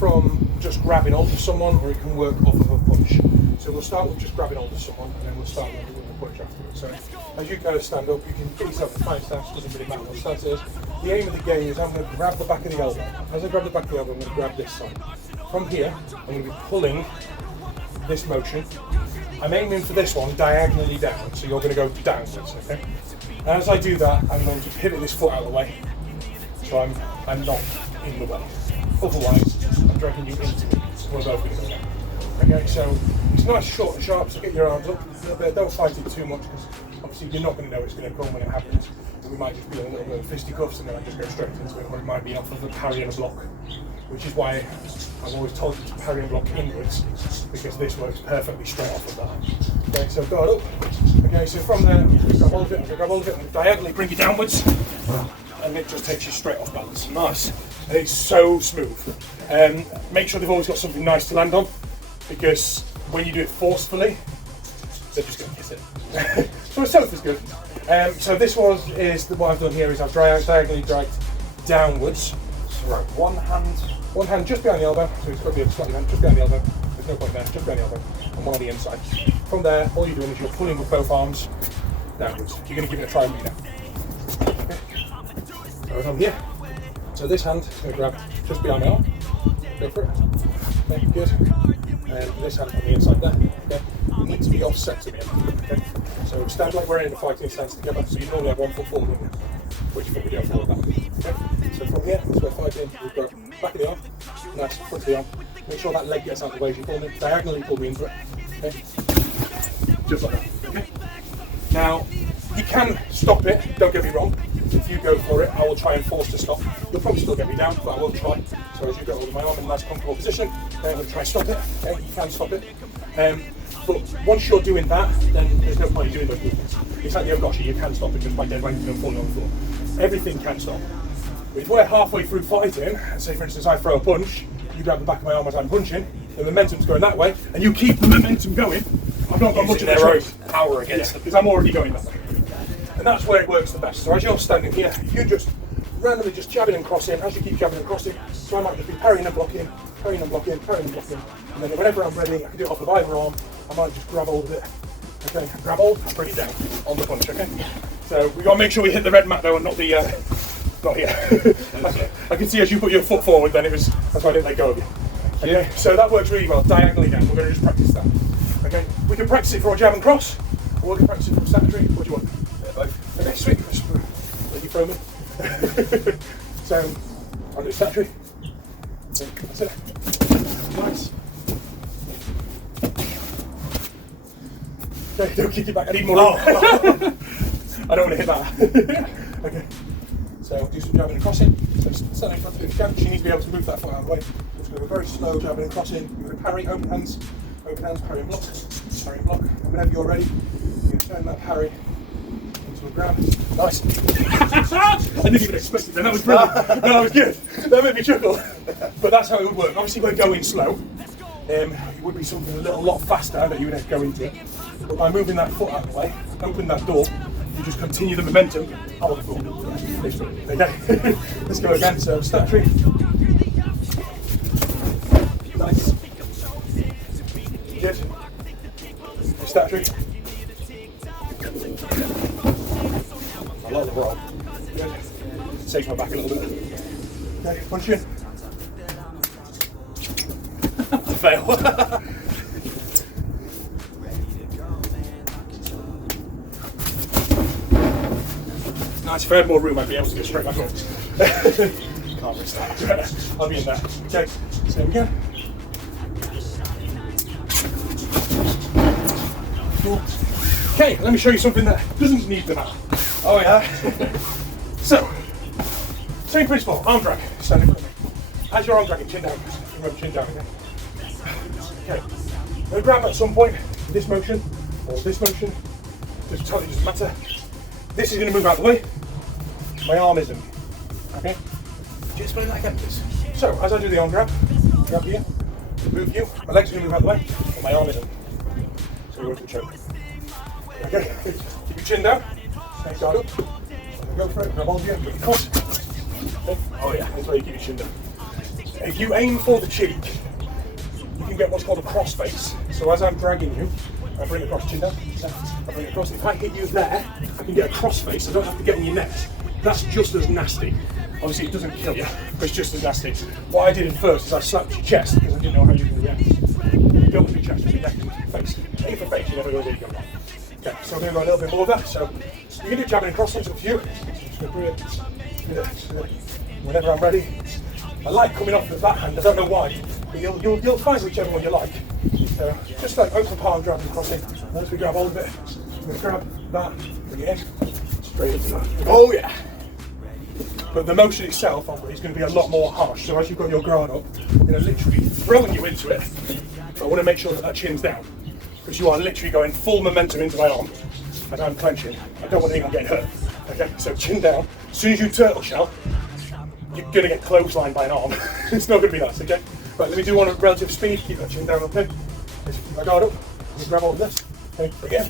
from just grabbing onto someone, or it can work off of a punch. So we'll start with just grabbing onto someone, and then we'll start with a punch afterwards. So as you kind of stand up, you can give yourself a fine stance, doesn't really matter what stance it is. The aim of the game is I'm going to grab the back of the elbow. As I grab the back of the elbow, I'm going to grab this side. From here, I'm going to be pulling this motion. I'm aiming for this one diagonally down, so you're going to go downwards, okay? And as I do that, I'm going to pivot this foot out of the way, so I'm not in the way. Otherwise, I'm dragging you into it. So we're both going to go down. Okay, so it's nice, short and sharp, so get your arms up a little bit. Don't fight it too much, because obviously you're not going to know it's going to come when it happens. We might just be a little bit of fisticuffs, and then I just go straight into it, or it might be off of a parry and a block, which is why I've always told you to parry and block inwards, because this works perfectly straight off of that. Okay, so guard up. Okay, so from there, grab hold of it, and diagonally bring you downwards, and it just takes you straight off balance. Nice. And it's so smooth. Make sure they've always got something nice to land on, because when you do it forcefully, they're just going to kiss it. So itself is good. So this is what I've done here is I've diagonally dragged downwards. So right, one hand just behind the elbow, so it's got to be a slightly hand just behind the elbow. There's no point there, just behind the elbow, and one on the inside. From there, all you're doing is you're pulling with both arms downwards. You're going to give it a try with me now. Okay. So I'm here. So this hand is going to grab just behind my arm. Go for it. Okay, good. And this hand on the inside there. Okay. You need to be offset to me. Okay. So stand like we're in a fighting stance together. So you normally have 1 foot forward, which foot we do forward back. Okay. So from here, as we're fighting, we go back of the arm, nice, front of the arm. Make sure that leg gets out of the way as you pull me. Diagonally pull me into it. Okay. Just like that. Okay. Now, you can stop it, don't get me wrong. If you go for it, I will try and force to stop. You'll probably still get me down, but I will try. So as you go with my arm in a nice comfortable position, I'm going to try and stop it. Okay, you can stop it. But once you're doing that, then there's no point in doing those movements. It's like the O-Goshi, you can stop it just by dead weight and falling on the floor. Everything can stop. But if we're halfway through fighting, say for instance I throw a punch, you grab the back of my arm as I'm punching, the momentum's going that way, and you keep the momentum going, I've not got much of a choice. Power against them. Because I'm already going that way. And that's where it works the best. So as you're standing here, you just randomly just jabbing and crossing. As you keep jabbing and crossing, so I might just be parrying and blocking, parrying and blocking, parrying and blocking. And then whenever I'm ready, I can do it off of either arm. I might just grab hold of it. Okay, grab hold, bring it down on the punch, okay? So we've got to make sure we hit the red mat though and not the, not here. I can see as you put your foot forward, then that's why I didn't let go of you. Okay, so that works really well, diagonally down. We're going to just practice that. Okay, we can practice it for a jab and cross, or we can practice it for a statutory. What do you want? Both. Okay, sweet. Let you throw me. So, I'll do statutory. That's it. Nice. Okay, don't kick it back. I need more. I don't want to hit that. Okay. So, do some jabbing and crossing. So, stand in front of the jab. She needs to be able to move that foot out of the way. Just going to go very slow jabbing and crossing. You're going to parry, open hands, parry and block, parry and block. And whenever you're ready, you're going to turn that parry into a grab. Nice. I didn't even expect it then. That was brilliant. No, that was good. That made me chuckle. But that's how it would work. Obviously, we're going slow. It would be something a lot faster that you would go into it. But by moving that foot out of the way, open that door, you just continue the momentum out of the floor. Okay, let's go again. So, statutory. Nice. Good. Statutory. I like the roll. Good. Take my back a little bit. Okay, punch in. Fail. Nice, if I had more room, I'd be able to get straight back up. Can't risk that. I'll be in there. Okay, same again. Cool. Okay, let me show you something that doesn't need the mat. Oh yeah. So, same principle, arm drag, stand in front of me. As your arm dragging, chin down. Remember, chin down again. Okay, I'm going to grab at some point, this motion, or this motion, just totally doesn't matter. This is going to move out of the way, my arm isn't. Okay? Could you explain that again, please? So, as I do the arm grab here, move you, my legs are going to move out of the way, but my arm isn't. So we're going to choke. Okay, keep your chin down, stay guard up, go for it, grab hold of you, put your cross. Okay. Oh yeah. That's why you keep your chin down. If you aim for the cheek, you can get what's called a crossface. So as I'm dragging you, I bring it across, chin down, I bring it across. If I hit you there, I can get a crossface. I don't have to get on your neck. That's just as nasty. Obviously it doesn't kill you, but it's just as nasty. What I did at first is I slapped your chest because I didn't know how you were going to react. You don't want your chest, just your neck and face. Aim for face, you never know where you're going. Okay, so I'm going to go a little bit more of that. So you can do jabbing across, it's up to you. Just going to bring it whenever I'm ready. I like coming off the backhand, I don't know why, but you'll find whichever one you like. So just like open palm, grabbing across in. Once we grab hold of it, I'm going to grab that, bring it in, straight into that. Oh yeah. But the motion itself is going to be a lot more harsh. So as you've got your guard up, I'm going to literally be throwing you into it. But I want to make sure that that chin's down, because you are literally going full momentum into my arm, and I'm clenching. I don't want anyone getting hurt. Okay, so chin down. As soon as you turtle shell, you're going to get clotheslined by an arm. It's not going to be nice, okay? But let me do one at relative speed. Keep that chin down, okay? Keep my guard up. Let me grab hold of this. Okay, again.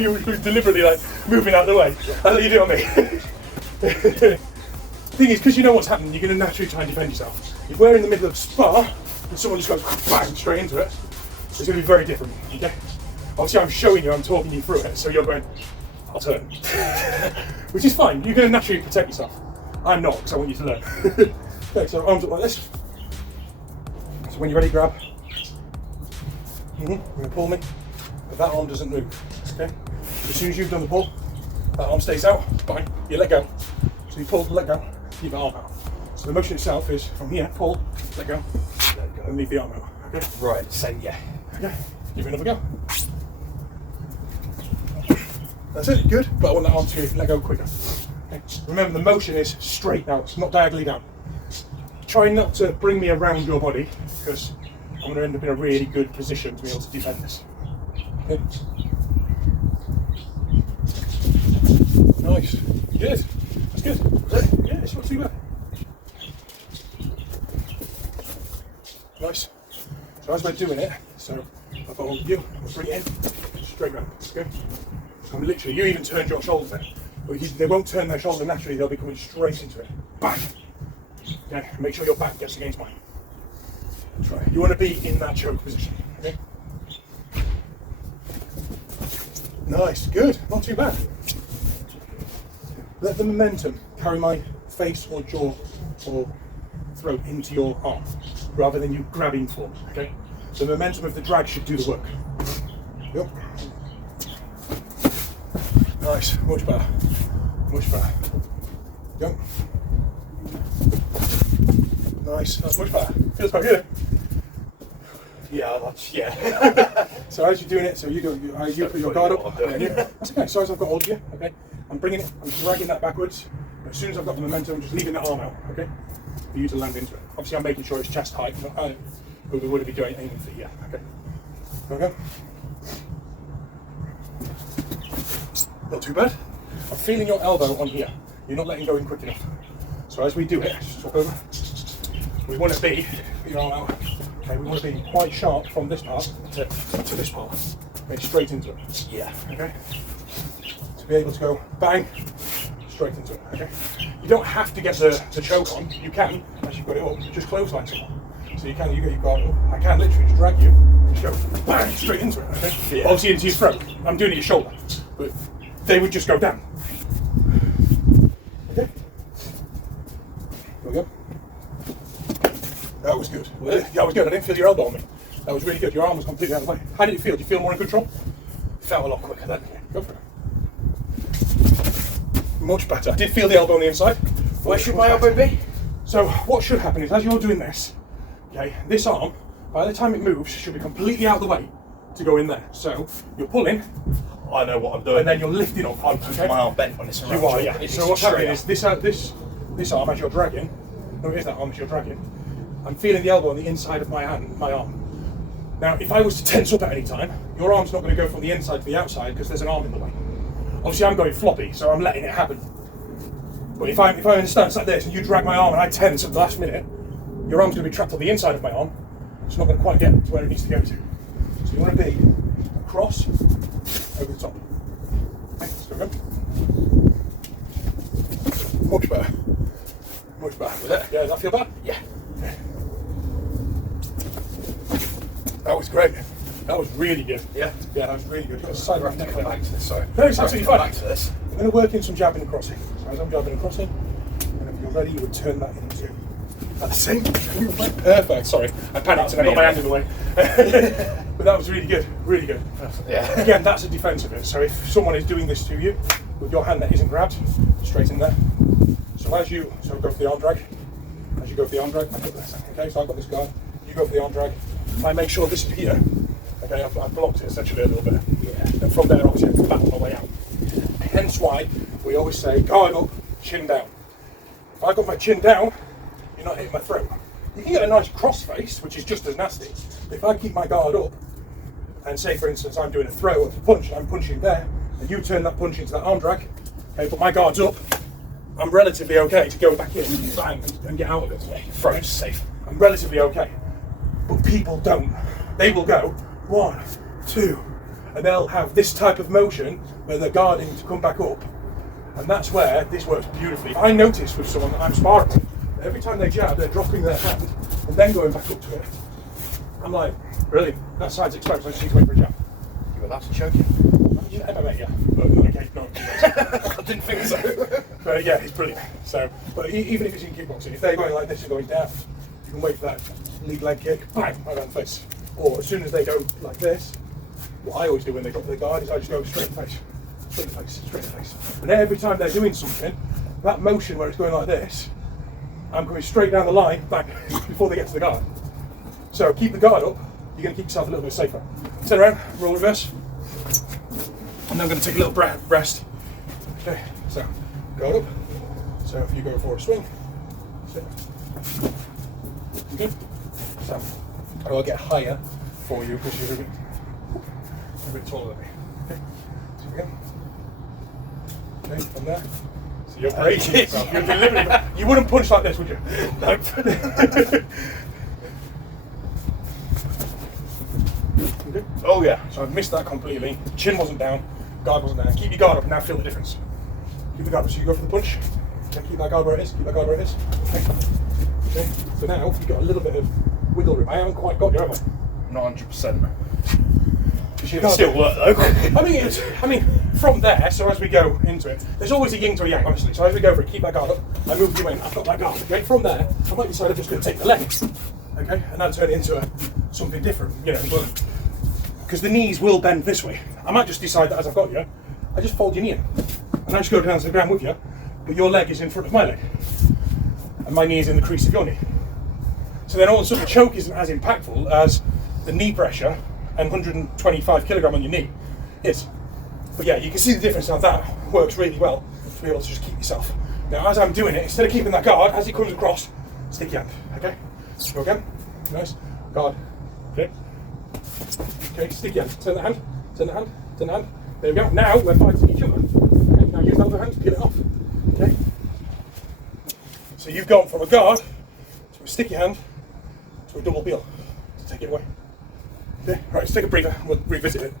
You're deliberately like moving out of the way. That's what you do on me. The thing is, because you know what's happening, you're going to naturally try and defend yourself. If we're in the middle of spar and someone just goes bang straight into it, it's going to be very different, okay? Obviously I'm showing you, I'm talking you through it, so you're going, I'll turn. Which is fine, you're going to naturally protect yourself. I'm not, because I want you to learn. Okay, so arms up like this. So when you're ready, grab. You're going to pull me, but that arm doesn't move, okay? As soon as you've done the pull, that arm stays out, bang, you let go. So you pull, let go, leave the arm out. So the motion itself is from here, pull, let go, and leave the arm out, okay? Right, same, yeah. Okay, give it another go. That's it, good, but I want that arm to let go quicker. Okay. Remember, the motion is straight now, it's not diagonally down. Try not to bring me around your body, because I'm going to end up in a really good position to be able to defend this. Okay. Nice, good, that's good. Yeah, it's not too bad. Nice. So as we're doing it, so I've got hold of you, I'll bring it in, straight round, okay? So I'm literally, you even turned your shoulders there, but they won't turn their shoulder naturally, they'll be coming straight into it. Bang! Okay, make sure your back gets against mine. Try. You want to be in that choke position, okay? Nice, good, not too bad. Let the momentum carry my face or jaw or throat into your arm, rather than you grabbing for me, okay? The momentum of the drag should do the work. Yep. Nice, much better. Much better. Yep. Nice, that's much better. Feels quite good. Yeah, that's, So as you're doing it, so you put your guard up. That's okay, so as I've got hold of you, okay? I'm bringing it, I'm dragging that backwards. As soon as I've got the momentum, I'm just leaving that arm out, okay? For you to land into it. Obviously I'm making sure it's chest height, not high, but we would be doing aiming for, yeah, okay. There we go. Not too bad. I'm feeling your elbow on here. You're not letting go in quick enough. So as we do it, just swap over. We want to be, put your arm out. Okay, we want to be quite sharp from this part to this part. Okay, straight into it. yeah. Okay? To be able to go bang, straight into it, okay? You don't have to get the choke on, you can, as you've got it up, just clothesline someone. So you get your guard up, I can literally just drag you, and just go bang, straight into it, okay? Yeah. Obviously into your throat, I'm doing it at your shoulder, but they would just go down. Okay? There we go. That was good. Yeah, that was good, I didn't feel your elbow on me. That was really good, your arm was completely out of the way. How did it feel? Do you feel more in control? It felt a lot quicker then. Yeah, go for it. Much better. I did feel the elbow on the inside. Where should my elbow be? So what should happen is, as you're doing this, okay, this arm, by the time it moves, should be completely out of the way to go in there. So you're pulling, I know what I'm doing. and then you're lifting up. I'm keeping my arm bent on this. You are, yeah. So what's happening is this arm as you're dragging. No, it is that arm as you're dragging. I'm feeling the elbow on the inside of my arm. Now, if I was to tense up at any time, your arm's not going to go from the inside to the outside because there's an arm in the way. Obviously, I'm going floppy, so I'm letting it happen. But if I'm in a stance like this and you drag my arm and I tense at the last minute, your arm's going to be trapped on the inside of my arm. It's not going to quite get to where it needs to go to. So you want to be across, over the top. Okay, still good. Much better. Much better. Was it? Yeah, does that feel better? Yeah. That was great. That was really good. Yeah. Yeah, that was really good. You've got a side right neck there. Back to this, sorry. No, it's absolutely fine. Back to this. I'm going to work in some jabbing and crossing. So as I'm jabbing and crossing, and if you're ready, you would turn that into at the same time. Perfect. Sorry, I panicked and I got my hand in the way. But that was really good. Really good. Yeah. Again, that's a defense of it. So if someone is doing this to you with your hand that isn't grabbed, straight in there. So go for the arm drag. As you go for the arm drag, I put this. Okay, so I've got this guard. You go for the arm drag. I make sure this is here. Okay, I've blocked it essentially a little bit. Yeah. And from there, obviously, I can battle my way out. Hence why we always say guard up, chin down. If I've got my chin down, you're not hitting my throat. You can get a nice cross face, which is just as nasty. If I keep my guard up, and say for instance I'm doing a throw of a punch, and I'm punching there, and you turn that punch into that arm drag, okay, but my guard's up, I'm relatively okay to go back in bang, and get out of it. Throat's safe. I'm relatively okay. But people don't. They will go 1, 2, and they'll have this type of motion where they're guarding to come back up. And that's where this works beautifully. I notice with someone that I'm sparring with, every time they jab, they're dropping their hand and then going back up to it. I'm like, brilliant. That side's exposed. I just need to wait for a jab. You were allowed to choke him? MMA, yeah. But, okay, no. I didn't think so. But yeah, it's brilliant. So, but even if it's in kickboxing, if they're going like this and going down, you can wait for that lead leg kick, bang, right around the face. Or as soon as they go like this, what I always do when they drop their guard is I just go straight in the face. Straight in the face, straight in the face. And every time they're doing something, that motion where it's going like this, I'm going straight down the line, back, before they get to the guard. So keep the guard up, you're going to keep yourself a little bit safer. Turn around, roll reverse. And then I'm going to take a little rest. Okay, so guard up. So if you go for a swing, sit. Okay. So I'll get higher for you because you're a bit taller than me. Okay, so we go. Okay, from there. So you're bracing yourself. You're deliberately. You wouldn't punch like this, would you? No. Okay. Oh yeah. So I've missed that completely. Chin wasn't down, guard wasn't down. Keep your guard up and now feel the difference. Keep the guard up. So you go for the punch. Okay, keep that guard where it is. Keep that guard where it is. Okay. Okay. So now you've got a little bit of wiggle room. I haven't quite got you, have I? Not 100%. It still work though. I mean, from there, so as we go into it, there's always a yin to a yang, honestly. So as we go for it, keep that guard up. I move you in, I've got that guard. Okay, from there, I might decide I'm just going to take the leg. Okay, and then turn it into something different, you know, because the knees will bend this way. I might just decide that as I've got you, I just fold your knee in. And I just go down to the ground with you, but your leg is in front of my leg. And my knee is in the crease of your knee. So then all of a sudden, the choke isn't as impactful as the knee pressure and 125 kilogram on your knee is. But yeah, you can see the difference how that works really well to be able to just keep yourself. Now, as I'm doing it, instead of keeping that guard, as it comes across, stick your hand, okay? Go again, nice, guard, okay? Okay, stick your hand, turn the hand, turn the hand, turn the hand. There we go, now we're fighting each other. Okay, now use that other hand to peel it off, okay? So you've gone from a guard to a sticky hand to a double peel to take it away. Okay, right, let's take a breather and we'll revisit it.